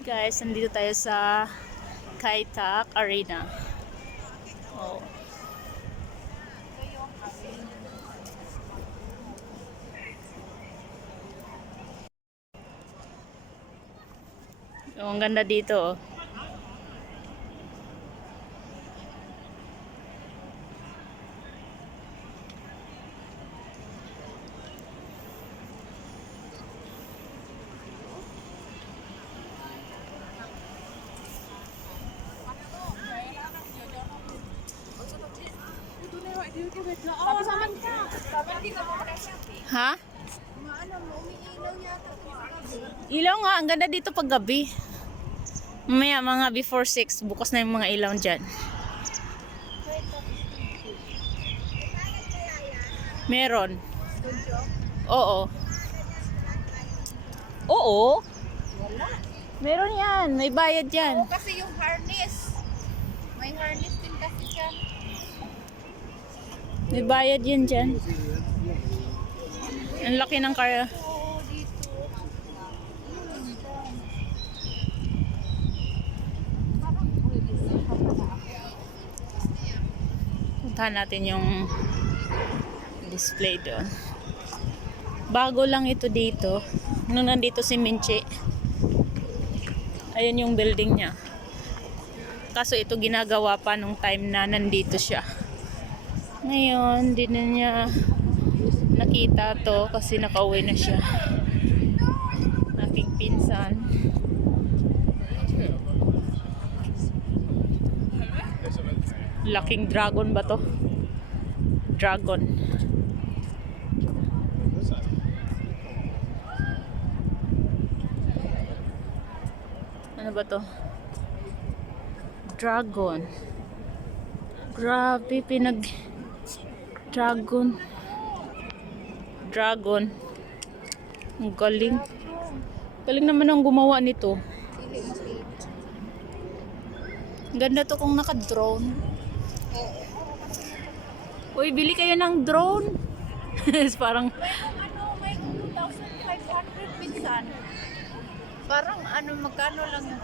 Guys, nandito tayo sa Kai Tak Arena. Oh. Oh, ang ganda dito. Oh. Ha? Ilaw nga, ang ganda dito pag gabi. Mamaya mga before 6, bukas na yung mga ilaw dyan. Meron. Oo. Oo. Meron yan, may bayad yan. Oo, kasi yung harness. May harness din kasi siya. May bayad yan dyan. Ang laki ng car. Oo, dito. Puntahan natin yung display doon. Bago lang ito dito. Nung nandito si Minchi. Ayan yung building niya. Kaso ito ginagawa pa nung time na nandito siya. Ngayon, di na niya nakita to kasi nakauwi na siya. Aking pinsan. Laking dragon ba to? Dragon. Ano ba to? Dragon. Grabe, Dragon. Dragon. Ang galing. Galing naman ang gumawa nito. Ganda to kung naka-drone. Uy, bili kayo ng drone. Parang May 2,500 minsan. Parang magkano lang yung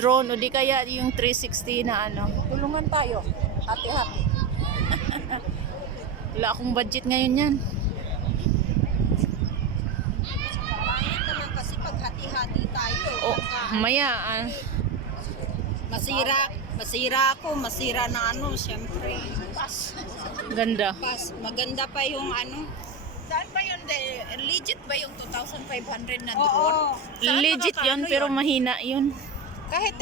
drone o di kaya yung 360 na Tulungan tayo. Hati-hati. Wala akong budget ngayon yan. Pangit naman kasi pag hati-hati tayo. Oh, maya. Masira ako. Masira na syempre. Ganda. Maganda pa yung Saan ba yun? Legit ba yung 2,500 na drone? Oo. Legit yun, pero mahina yun. Kahit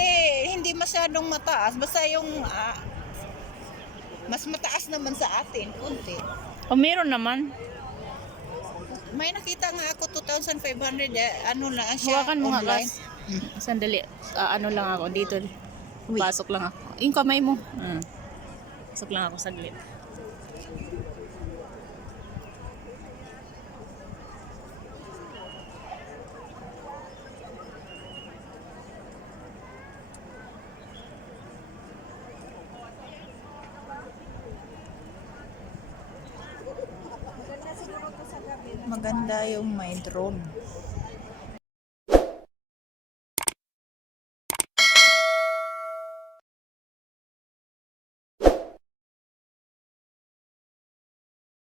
hindi masyadong mataas. Basta yung mas mataas naman sa atin. Kunti. O meron naman. May nakita nga ako 2,500 lang siya Hawakan mo nga, online. Gas. Sandali. Lang ako dito. Pasok lang ako. Yung kamay mo. Pasok lang ako saglit. Maganda yung may drone.